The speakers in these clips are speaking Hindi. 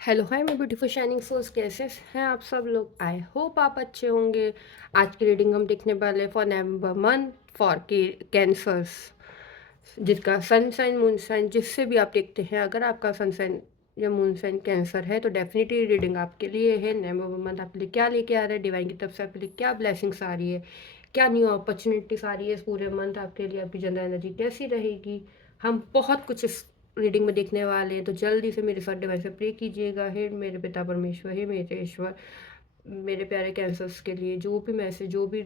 हेलो हाय मैं ब्यूटीफुल शाइनिंग सोल्स, कैसे हैं आप सब लोग। आई होप आप अच्छे होंगे। आज की रीडिंग हम देखने वाले फॉर नवंबर मंथ फॉर के कैंसर्स, जिसका सन साइन मून साइन जिससे भी आप देखते हैं। अगर आपका सन साइन या मून साइन कैंसर है तो डेफिनेटली रीडिंग आपके लिए है। नवंबर मंथ आपके लिए क्या लेके आ रहा है, डिवाइन की तरफ से आपके लिए क्या ब्लेसिंग्स आ रही है, क्या न्यू अपॉर्चुनिटीज आ रही है इस पूरे मंथ आपके लिए, आपकी जनरल एनर्जी कैसी रहेगी। हम बहुत कुछ इस रीडिंग में देखने वाले हैं, तो जल्दी से मेरे साथ डिवाइन से प्रे कीजिएगा। हे मेरे पिता परमेश्वर, हे मेरे ईश्वर, मेरे प्यारे कैंसर्स के लिए जो भी मैसेज, जो भी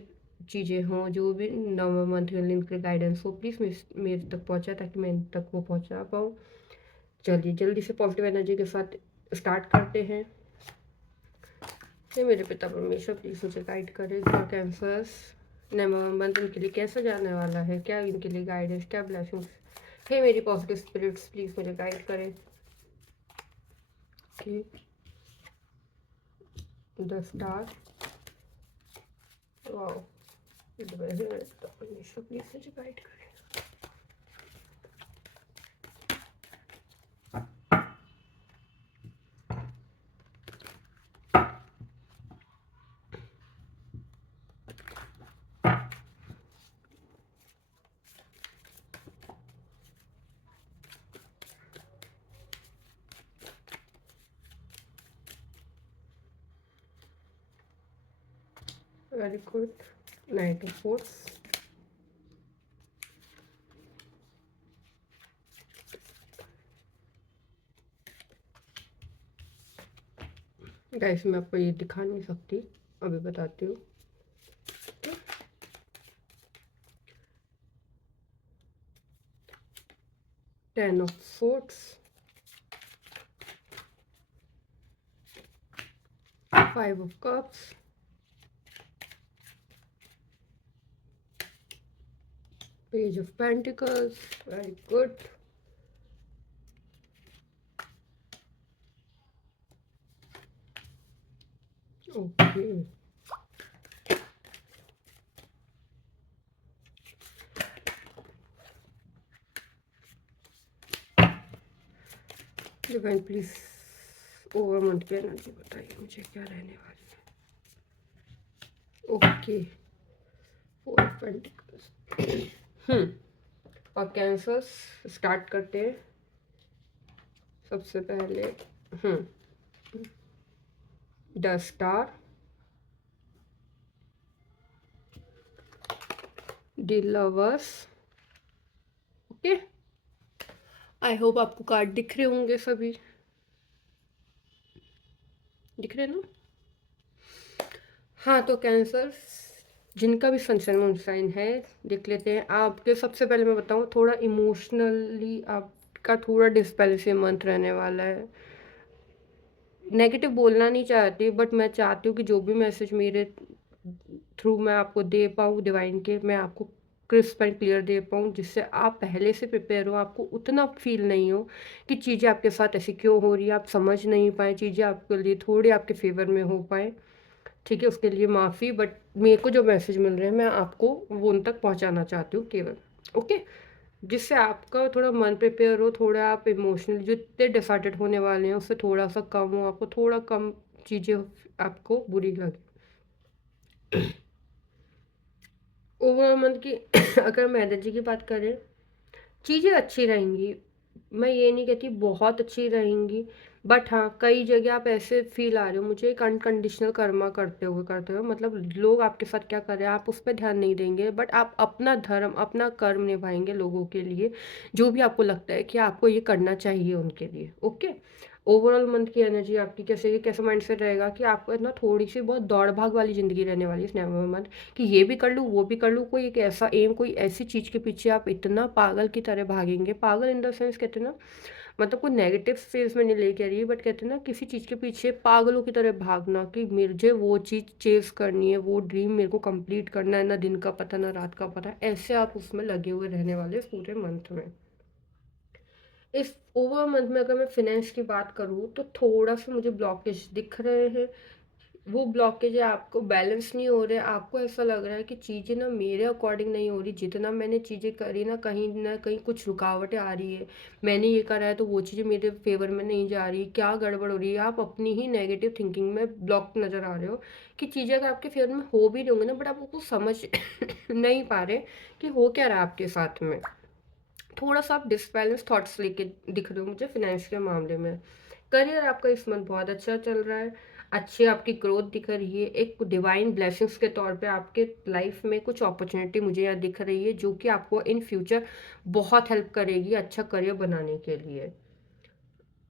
चीज़ें हों, जो भी नवंबर मंथ के लिए उनके गाइडेंस हो, प्लीज़ मेरे तक पहुँचा ताकि मैं इन तक वो पहुँचा पाऊँ। चलिए जल्दी से पॉजिटिव एनर्जी के साथ स्टार्ट करते हैं। हे मेरे पिता परमेश्वर, प्लीज़ मुझे गाइड करें फॉर कैंसर्स। नवंबर मंथ इनके लिए कैसा जाने वाला है, क्या इनके लिए गाइडेंस, क्या ब्लेसिंग्स। हे मेरी पॉजिटिव स्पिरिट्स, प्लीज़ मुझे गाइड करें कि द स्टार। वाओ, परमेश्वर प्लीज़ मुझे गाइड करें। Very good. Night of force. Guys मैं आपको ये दिखा नहीं सकती, अभी बताती हूँ। 10 of swords, 5 of cups, page of pentacles. Very good. Okay. Divine please over month की एनर्जी बताइए मुझे क्या रहने वाली है। Okay, 4 of pentacles। और कैंसर्स स्टार्ट करते हैं। सबसे पहले the star, the lovers. Okay, I hope आपको कार्ड दिख रहे होंगे, सभी दिख रहे ना। हाँ, तो कैंसर जिनका भी सनशाइन मून साइन है देख लेते हैं। आपके सबसे पहले मैं बताऊँ, थोड़ा इमोशनली आपका थोड़ा डिस्बैलेंस मंथ रहने वाला है। नेगेटिव बोलना नहीं चाहती, बट मैं चाहती हूँ कि जो भी मैसेज मेरे थ्रू मैं आपको दे पाऊँ डिवाइन के, मैं आपको क्रिस्प एंड क्लियर दे पाऊँ, जिससे आप पहले से प्रिपेयर हो, आपको उतना फील नहीं हो कि चीज़ें आपके साथ ऐसी क्यों हो रही है, आप समझ नहीं पाए, चीज़ें आपके लिए थोड़ी आपके फेवर में हो पाए। ठीक है, उसके लिए माफ़ी, बट मेरे को जो मैसेज मिल रहे हैं मैं आपको वो उन तक पहुंचाना चाहती हूँ केवल। ओके, जिससे आपका थोड़ा मन प्रिपेयर हो, थोड़ा आप इमोशनली जो इतने डिसऑर्डर्ड होने वाले हैं उससे थोड़ा सा कम हो, आपको थोड़ा कम चीज़ें आपको बुरी लगे। ओवरऑल मंथ की अगर हम एनर्जी की बात करें, चीज़ें अच्छी रहेंगी। मैं ये नहीं कहती बहुत अच्छी रहेंगी, बट हाँ, कई जगह आप ऐसे फ़ील आ रहे हो मुझे एक अनकंडीशनल कर्मा करते हुए, मतलब लोग आपके साथ क्या कर रहे हैं आप उस पे ध्यान नहीं देंगे, बट आप अपना धर्म, अपना कर्म निभाएँगे लोगों के लिए, जो भी आपको लगता है कि आपको ये करना चाहिए उनके लिए। ओके? ओवरऑल मंथ की एनर्जी आपकी कैसे, ये कैसा माइंडसेट रहेगा कि आपको ना थोड़ी-सी बहुत दौड़-भाग वाली ज़िंदगी रहने वाली है इस नवंबर मंथ, कि ये भी कर लूँ, वो भी कर लूँ, कोई एक ऐसा एम, कोई ऐसी चीज़ के पीछे आप इतना पागल की तरह भागेंगे। पागल इन द सेंस कहते हैं ना, मतलब कोई नेगेटिव फेज़ में नहीं लेके आ रही है, बट कहते हैं ना किसी चीज़ के पीछे पागलों की तरह भागना कि मुझे वो चीज़ चेज़ करनी है, वो ड्रीम मेरे को कंप्लीट करना है, ना दिन का पता ना रात का पता। ऐसे आप उसमें लगे हुए रहने वाले इस पूरे मंथ में। इस ओवर मंथ में अगर मैं फाइनेंस की बात करूँ तो थोड़ा-सा मुझे ब्लॉकेज दिख रहे हैं। वो ब्लॉकेज है, आपको बैलेंस नहीं हो रहे, आपको ऐसा लग रहा है कि चीज़ें ना मेरे अकॉर्डिंग नहीं हो रही, जितना मैंने चीज़ें करी ना कहीं कुछ रुकावटें आ रही है, मैंने ये करा है तो वो चीज़ें मेरे फेवर में नहीं जा रही, क्या गड़बड़ हो रही है, आप अपनी ही नेगेटिव थिंकिंग में ब्लॉक नज़र आ रहे हो कि चीज़ें अगर आपके फेवर में हो भी रही होंगी ना, बट आप उसको समझ नहीं पा रहे कि हो क्या रहा है आपके साथ में। थोड़ा सा आप डिसबैलेंस थॉट्स लेके दिख रहे हो मुझे फाइनेंस के मामले में। करियर आपका इस मंथ बहुत अच्छा चल रहा है, अच्छी आपकी ग्रोथ दिख रही है, एक डिवाइन ब्लेसिंग्स के तौर पे आपके लाइफ में कुछ अपॉर्चुनिटी मुझे यहाँ दिख रही है जो कि आपको इन फ्यूचर बहुत हेल्प करेगी अच्छा करियर बनाने के लिए,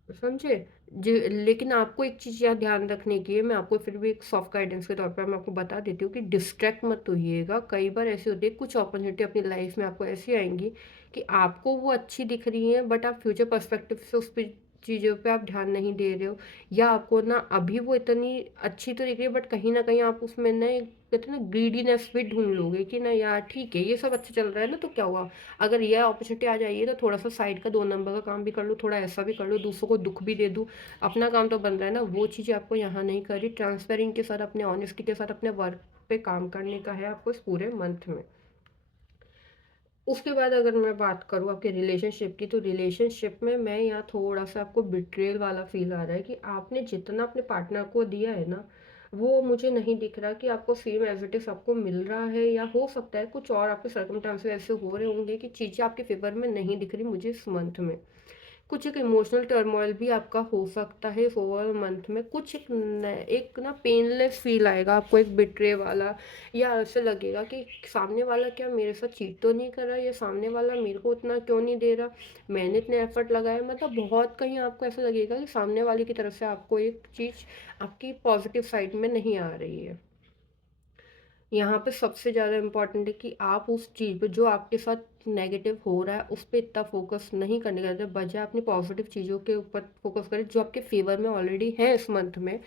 समझे? जी, लेकिन आपको एक चीज़ यहाँ ध्यान रखने की है, मैं आपको फिर भी एक सॉफ्ट गाइडेंस के तौर पर मैं आपको बता देती हूँ कि डिस्ट्रैक्ट मत होइएगा। कई बार ऐसे होती है कुछ अपॉर्चुनिटी अपनी लाइफ में आपको ऐसी आएँगी कि आपको वो अच्छी दिख रही हैं, बट आप फ्यूचर पर्सपेक्टिव से उस पे चीज़ों पे आप ध्यान नहीं दे रहे हो, या आपको ना अभी वो इतनी अच्छी तो दिख रही है, बट कहीं न कहीं आप उसमें ना एक कहते हैं ना ग्रीडीनेस भी ढूँढ लोगे कि ना यार ठीक है, ये सब अच्छा चल रहा है ना, तो क्या हुआ? अगर ये अपॉर्चुनिटी आ जाएगी तो थोड़ा-सा साइड का 2 नंबर का काम भी कर लूँ, थोड़ा ऐसा भी कर लूँ, दूसरों को दुःख भी दे दूँ, अपना काम तो बन रहा है ना, वो चीज़ें आपको यहाँ नहीं करनी। ट्रांसपेरेंट के साथ, अपने ऑनेस्टी के साथ अपने वर्क पे काम करने का है आपको इस पूरे मंथ में। उसके बाद अगर मैं बात करूँ आपके रिलेशनशिप की, तो रिलेशनशिप में मैं यहाँ थोड़ा-सा आपको बिट्रेयल वाला फ़ील आ रहा है कि आपने जितना अपने पार्टनर को दिया है ना, वो मुझे नहीं दिख रहा कि आपको सेम एज़ इट इज़ आपको मिल रहा है, या हो सकता है कुछ और आपके सर्कमस्टेंसेस ऐसे हो रहे होंगे कि चीज़ें आपके फ़ेवर में नहीं दिख रही मुझे इस मंथ में। कुछ एक इमोशनल टर्मोइल भी आपका हो सकता है इस ओवरऑल मंथ में, कुछ एक ना पेनलेस फील आएगा आपको, एक बिट्रे वाला, या ऐसे लगेगा कि सामने वाला क्या मेरे साथ चीट तो नहीं कर रहा, या सामने वाला मेरे को उतना क्यों नहीं दे रहा, मैंने इतने एफर्ट लगाए, मतलब बहुत कहीं आपको ऐसा लगेगा कि सामने वाले की तरफ से आपको एक चीज़ आपकी पॉजिटिव साइड में नहीं आ रही है। यहाँ पे सबसे ज़्यादा इम्पोर्टेंट है कि आप उस चीज़ पे जो आपके साथ नेगेटिव हो रहा है उस पे इतना फोकस नहीं करने का, जब बजाय अपनी पॉजिटिव चीज़ों के ऊपर फोकस करें जो आपके फेवर में ऑलरेडी है इस मंथ में।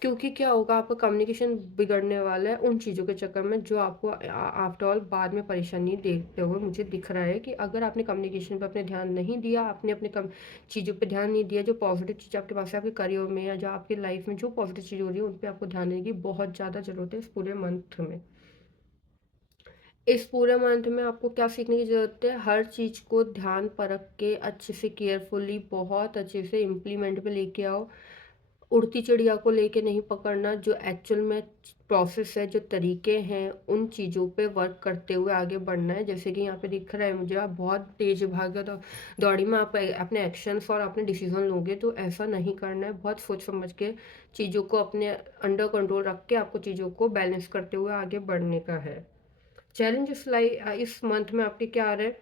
क्योंकि क्या होगा, आपका कम्युनिकेशन बिगड़ने वाला है उन चीज़ों के चक्कर में जो आपको आफ्टर ऑल बाद में परेशानी देते हुए मुझे दिख रहा है कि अगर आपने कम्युनिकेशन पे अपने ध्यान नहीं दिया, आपने अपने कम चीज़ों पे ध्यान नहीं दिया, जो पॉजिटिव चीज़ आपके पास है आपके करियर में या जो आपकी लाइफ में जो पॉजिटिव चीज़ हो रही है उन पे आपको ध्यान देने की बहुत ज़्यादा ज़रूरत है इस पूरे मंथ में। इस पूरे मंथ में आपको क्या सीखने की ज़रूरत है, हर चीज़ को ध्यान परख के अच्छे से केयरफुली बहुत अच्छे से इम्प्लीमेंट में लेके आओ। उड़ती चिड़िया को लेके नहीं पकड़ना, जो एक्चुअल में प्रोसेस है, जो तरीके हैं, उन चीज़ों पे वर्क करते हुए आगे बढ़ना है। जैसे कि यहाँ पे दिख रहा है मुझे, आप बहुत तेज़ भागा दौड़ी में आप अपने एक्शंस और अपने डिसीजन लोगे, तो ऐसा नहीं करना है। बहुत सोच समझ के चीज़ों को अपने अंडर कंट्रोल रख के आपको चीज़ों को बैलेंस करते हुए आगे बढ़ने का है। चैलेंजेस इस मंथ में आपके क्या आ रहे हैं,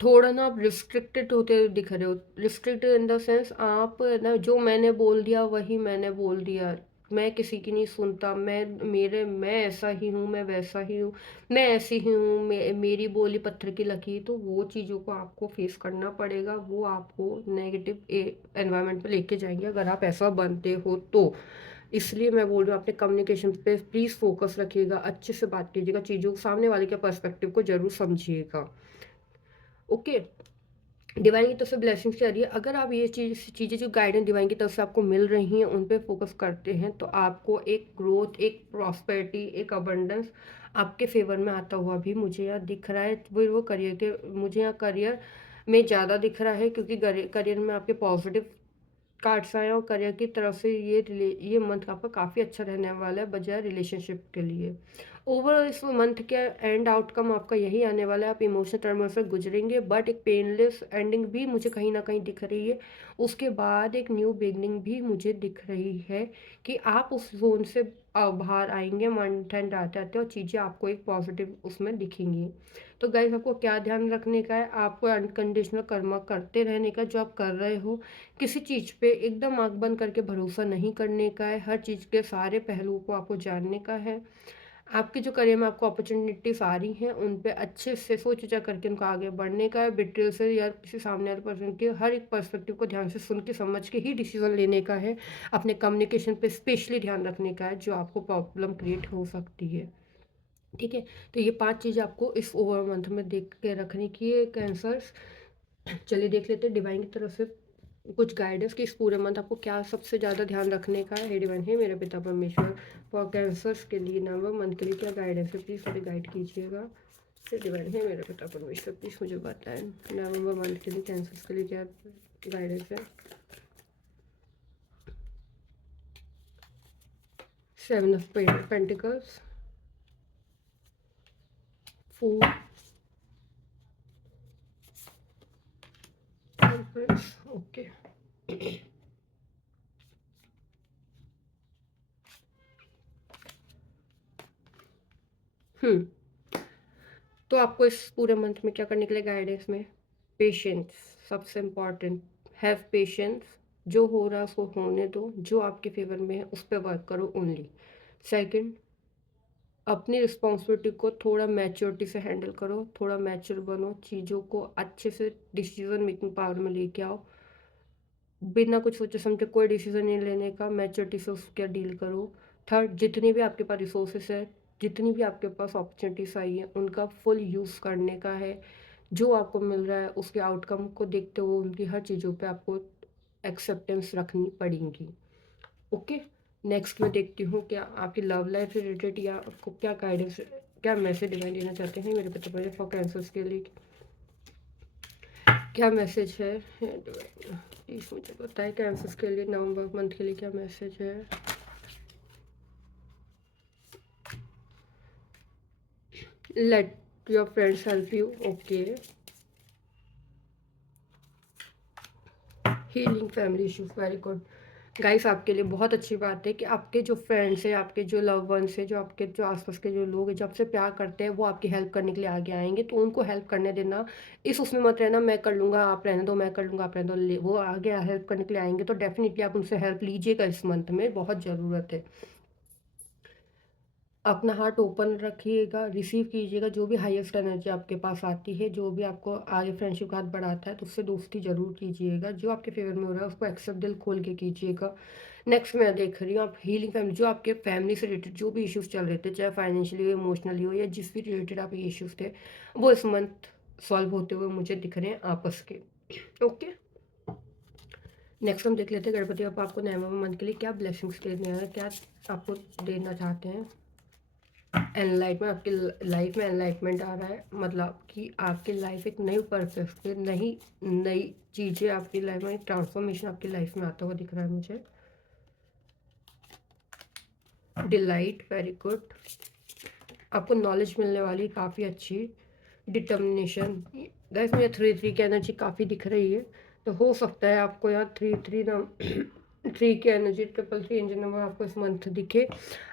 थोड़ा ना आप रिस्ट्रिक्टेड होते हुए दिख रहे हो। रिस्ट्रिक्टेड इन द सेंस, आप ना जो मैंने बोल दिया वही मैंने बोल दिया, मैं किसी की नहीं सुनता, मैं ऐसा ही हूँ, मैं वैसा ही हूँ, मैं ऐसी ही हूँ, मेरी बोली पत्थर की लकीर, तो वो चीज़ों को आपको फेस करना पड़ेगा, वो आपको नेगेटिव एनवायरनमेंट पे लेके जाएंगे अगर आप ऐसा बनते हो तो। इसलिए मैं बोल रही हूँ, अपने कम्युनिकेशन पे प्लीज़ फोकस रखिएगा, अच्छे से बात कीजिएगा, चीज़ों सामने वाले के पर्सपेक्टिव को ज़रूर समझिएगा। ओके। डिवाइन की तरफ से ब्लेसिंग्स आ रही है, अगर आप ये चीज़ें जो गाइडेंस डिवाइन की तरफ से आपको मिल रही हैं उन पे फोकस करते हैं तो आपको एक ग्रोथ, एक प्रॉस्पेरिटी, एक अबंडेंस आपके फेवर में आता हुआ भी मुझे यहाँ दिख रहा है। वो करियर के, मुझे यहाँ करियर में ज़्यादा दिख रहा है क्योंकि करियर में आपके पॉजिटिव कार्ड्स आए हैं, और करियर की तरफ से ये मंथ आपका काफ़ी अच्छा रहने वाला है बजाय रिलेशनशिप के लिए। ओवरऑल इस मंथ के एंड आउटकम आपका यही आने वाला है, आप इमोशनल टर्मोइल से गुजरेंगे, बट एक पेनलेस एंडिंग भी मुझे कहीं ना कहीं दिख रही है। उसके बाद एक न्यू बिगनिंग भी मुझे दिख रही है कि आप उस जोन से बाहर आएंगे मंथ एंड आते आते, और चीज़ें आपको एक पॉजिटिव उसमें दिखेंगी। तो गाइस, आपको क्या ध्यान रखने का है, आपको अनकंडीशनल कर्मा करते रहने का जो आप कर रहे हो। किसी चीज़ पे एकदम आँख बंद करके भरोसा नहीं करने का है, हर चीज़ के सारे पहलुओं को आपको जानने का है। आपके जो करियर में आपको अपॉर्चुनिटीज़ आ रही हैं, उन पे अच्छे से सोच-विचार करके उनको आगे बढ़ने का है। बिट्रेयल से या किसी सामने वाले पर्सन के हर एक पर्सपेक्टिव को ध्यान से सुन के समझ के ही डिसीज़न लेने का है। अपने कम्युनिकेशन पे स्पेशली ध्यान रखने का है, जो आपको प्रॉब्लम क्रिएट हो सकती है। ठीक है? तो ये 5 चीज़ें आपको इस ओवर मंथ में देख के रखने की है, कैंसर्स। चलिए देख लेते हैं डिवाइन की तरफ से कुछ गाइडेंस कि इस पूरे मंथ आपको क्या सबसे ज़्यादा ध्यान रखने का है। हे डिवाइन, हे मेरे पिता परमेश्वर, फॉर कैंसर्स के लिए नवंबर मंथ के लिए क्या गाइडेंस है, प्लीज़ मुझे गाइड कीजिएगा। हे डिवाइन, हे मेरे पिता परमेश्वर, प्लीज़ मुझे बताएं नवंबर मंथ के लिए कैंसर्स के लिए क्या गाइडेंस है। 7 ऑफ पेंटिकल्स, फूल, ओके। हम्म तो आपको इस पूरे मंथ में क्या करने के लिए गाइडेंस में, पेशेंस सबसे इम्पॉर्टेंट। हैव पेशेंस, जो हो रहा है उसको होने दो, जो आपके फेवर में है उस पर वर्क करो ओनली। सेकंड, अपनी रिस्पॉन्सिबिलिटी को थोड़ा मैच्योरिटी से हैंडल करो, थोड़ा मैच्योर बनो, चीज़ों को अच्छे से डिसीजन मेकिंग पावर में लेके आओ, बिना कुछ सोचे समझे कोई डिसीजन नहीं लेने का, मैच्योरिटी से उसके डील करो। थर्ड, जितनी भी आपके पास रिसोर्सेस है, जितनी भी आपके पास अपॉर्चुनिटीज़ आई हैं उनका फुल यूज़ करने का है। जो आपको मिल रहा है उसके आउटकम को देखते हुए उनकी हर चीज़ों पे आपको एक्सेप्टेंस रखनी पड़ेगी। ओके। नेक्स्ट मैं देखती हूँ क्या आपकी लव लाइफ से रिलेटेड या आपको क्या गाइडेंस, क्या मैसेज डिवाइन देना चाहते हैं मेरे पता पड़े फॉर कैंसर्स के लिए क्या मैसेज है। प्लीज मुझे बताएं कैंसर्स के लिए नवंबर मंथ के लिए क्या मैसेज है। Let your friends help you, okay. Healing family issues, very good. Guys आपके लिए बहुत अच्छी बात है कि आपके जो फ्रेंड्स हैं, आपके जो लव वंस हैं, जो आपके जो आसपास के जो लोग हैं जो आपसे प्यार करते हैं वो आपकी हेल्प करने के लिए आगे आएंगे, तो उनको हेल्प करने देना। इस उसमें मत रहना मैं कर लूँगा आप रहने दो, मैं कर लूँगा आप रहने दो, वो आगे हेल्प करने के लिए आएंगे तो डेफिनेटली आप उनसे हेल्प लीजिएगा, इस मंथ में बहुत ज़रूरत है। अपना हार्ट ओपन रखिएगा, रिसीव कीजिएगा जो भी हाईएस्ट एनर्जी आपके पास आती है, जो भी आपको आगे फ्रेंडशिप का हाथ बढ़ाता है तो उससे दोस्ती ज़रूर कीजिएगा। जो आपके फेवर में हो रहा है उसको एक्सेप्ट दिल खोल के कीजिएगा। नेक्स्ट मैं देख रही हूँ आप हीलिंग फैमिली, जो आपके फैमिली से रिलेटेड जो भी इश्यूज चल रहे थे, चाहे फाइनेंशियली हो, इमोशनली हो, या जिस भी रिलेटेड आप ये इश्यूज थे, वो इस मंथ सॉल्व होते हुए मुझे दिख रहे हैं आपस के। ओके। नेक्स्ट हम देख लेते हैं गणपति बाबा आपको नवंबर मंथ के लिए क्या ब्लेसिंग्स देने हैं, क्या आपको देना चाहते हैं। एनलाइटमेंट, आपकी लाइफ में एनलाइटमेंट आ रहा है, मतलब कि आपकी लाइफ एक नई परस्पेक्टिव, नई नई चीज़ें आपकी लाइफ में, ट्रांसफॉर्मेशन आपकी लाइफ में आता हुआ दिख रहा है मुझे। Delight, very good. आपको नॉलेज मिलने वाली काफ़ी अच्छी। डिटर्मिनेशन, गैस मुझे 3 3 की एनर्जी काफ़ी दिख रही है, तो हो सकता है आपको यहाँ 3 3 ना 3 की एनर्जी, 3 इंजन नंबर आपको इस मंथ दिखे।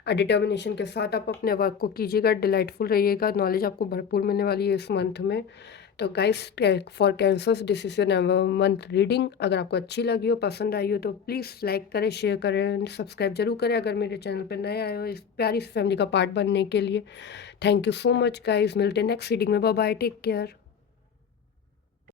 डिटर्मिनेशन के साथ आप अपने वर्क को कीजिएगा, डिलाइटफुल रहिएगा, नॉलेज आपको भरपूर मिलने वाली है इस मंथ में। तो guys for cancers this is your month reading. अगर आपको अच्छी लगी हो, पसंद आई हो तो प्लीज़ लाइक करें, शेयर करें, सब्सक्राइब जरूर करें अगर मेरे चैनल पर नए आए हो इस प्यारी फैमिली का पार्ट बनने के लिए। Thank you so much guys, मिलते हैं नेक्स्ट रीडिंग में, बाय बाय, टेक केयर।